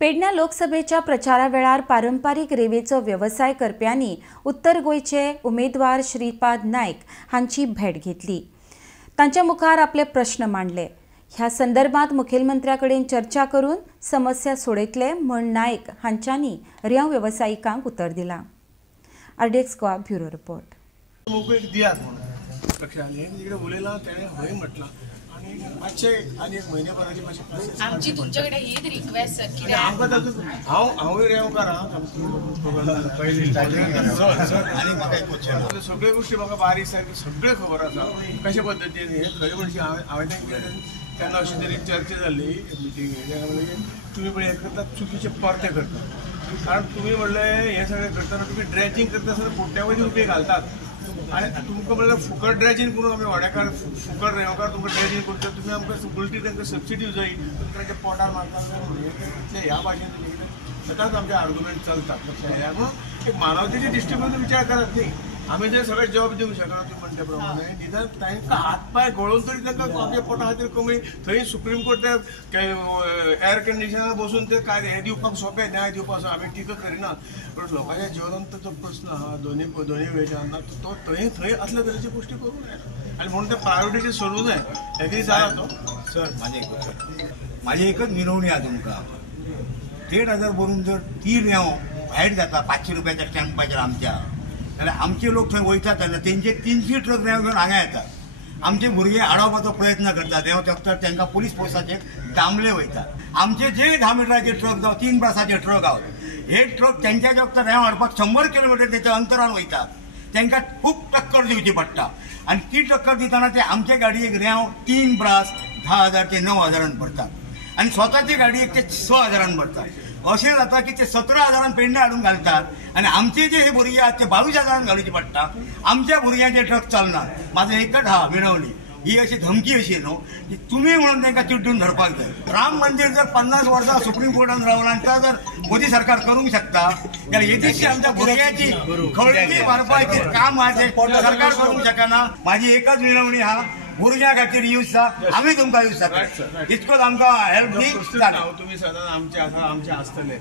पेडण्या लोकसभेच्या प्रचारा वेळार पारंपारीक रेवेचो व्यवसाय करप्यांनी उत्तर गोयचे उमेदवार श्रीपाद नाईक हांची भेट घेतली। तांच्या मुखार आपले प्रश्न मांडले। ह्या संदर्भात मुखेलमंत्र्याकडेन चर्चा करून समस्या सोडयतले म्हण नाईक हांच्यांनी रेंव व्यावसायिकांक उतर दिला। RDX Goa bureau report. आमची तुमच्याकडे हीच रिक्वेस्ट की सगळे गोष्टी म्हाका बारीक सारकी सगळे खबर आसा कशा पद्दतीन हे खरे म्हणजे हांवें तेन्ना अशी तरी चर्चा जाल्ली मिटींग तुम्ही पण हे करतात चुकीचे परते करतात कारण तुम्ही म्हणलें हे सगळें करतना तुम्ही ड्रेजिंग करता आसतना कोट्यावधी रुपये घालतात आणि तुमकां म्हणल्यार फुकट ड्रेजिंग करून आमी वाड्याकार फुकट रेंवकार तुमकां ड्रेजिंग करता तुम्ही आमकां उलटी तांकां सबसिडी जाय तांच्या पोटार मारतात ह्या भाशेन तुमी सदांच आमचे आर्ग्युमेंट चलतात एक मानवतेच्या दृश्टीकोनातून विचार करत न्ही आमी जर सगळे जॉब दिवंक शकना तुम्ही म्हणटे प्रमाणे निदान तांकां हात पांय गळोवन तरी तांकां आपल्या पोटा खातीर कमी थंय सुप्रीम कोर्ट ते एअर कंडिशनार बसून ते काय हे दिवपाक सोंपें न्याय दिवपाक आमी टिका करिना पण लोकांच्या जिवनांत जो प्रश्न आहा दोन्ही वेळान तो थंय असल्या तरेची गोष्टी करूं नये आनी म्हणून ते प्रायोरिटी सोडूं नये हे कितें जाला तो सर म्हाजी एकच विनवणी आहा तुमकां 1,500 भरून जर ती रेंव भायर जाता 500 रुपयाच्या स्टॅम्पाचेर आमच्या जाल्यार आमचे लोक थंय वयतात तेन्ना तेंचे 300 ट्रक रेंव घेवन हांगा येतात आमचे भुरगे आडोवपाचो प्रयत्न करतात रेंव तेंका तांकां पुलीस फोर्साचे दामले वयतात आमचे जे 10 मिटराचे ट्रक जावं 3 ब्रासाचे ट्रक आहात हे ट्रक तेंच्या फक्त रेंव हाडपाक 100 किलोमिटर तेच्या अंतरान वयतात तांकां खूब टक्कर दिवची पडटा आनी ती टक्कर दितना ते आमचे गाडयेक रेंव 3 ब्रास 10,000 ते 9,000 पडटात आनी स्वताचे गाडयेक ते 6,000 पडटात अशें जाता की ते 17,000 पेंडे हाडून घालतात आनी आमचे जे भुरगे आहात ते 22,000 घालूचे पडटा आमच्या भुरग्यांचे ट्रक चलनात म्हाजो एकच हा विनवणी ही अशी धमकी अशी न्हू की तुमी म्हणून तांकां चिड्डून धरपाक जाय राम मंदिर जर 50 वर्सां सुप्रीम कोर्टान रावला आनी तो जर मोदी सरकार करूंक शकता जाल्यार येदीशी आमच्या भुरग्यांची खळगी मारपाची काम आहा ते सरकार करूंक शकना म्हाजी एकच विनवणी आहा भुरग्यां खातीर यूज आमी तुमकां यूज जाता इतकोच आमकां हेल्प दी तुम्ही सदांच आमचे आसतले